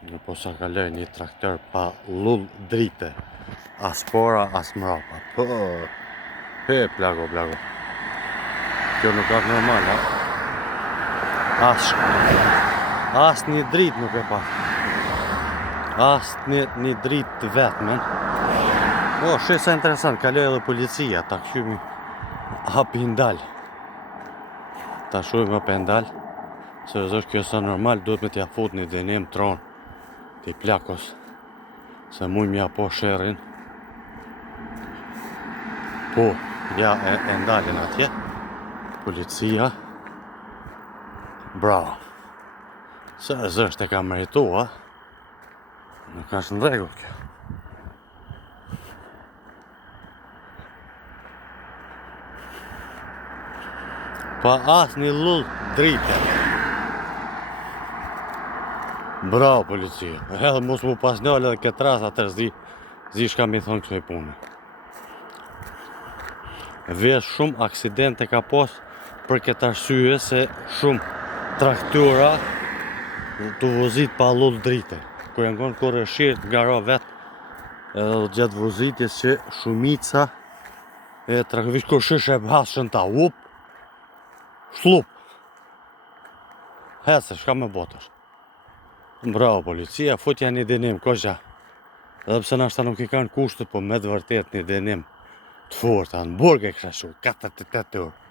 Në po sa kaloj një traktor pa lull drite. As pora, as mrapa. Po, plago. Kjo nuk është normal, ha? As një drit nuk e pa. As një drit të vetmen. O, shesa interesant, kaloj edhe policia, ta këshymi hapi ndal. Ta shujmë hapi ndal. Se është kjo sa normal, duhet me t'ja fut një dënim tron t'i plakos. Se muj mja po shërin. Po, ja e ndalin atje. Policia. Bravo. Se është e ka meritu, ha? Nuk është në rregull kjo. Pa as një lull drite. Bravo, policia. Edhe mos mu pas njallë edhe këtë ras atër zi shka mi thonë kësoj punë. Vesh shumë aksidente ka pos për këtë arsye se shumë traktura të vozit pa lull drite. Kër janë konë kërë shirt nga ra vetë edhe gjatë vozitjes që shumica e trakvish kër shish e hasën ta up, shlup. Hese, shka me botash. Bravo, policia, futja një dënim, kosha. Edhe pse nashta nuk i kanë kushtet, po me të vërtet një dënim të fortë. Në burg e kësha shu, 48 orë.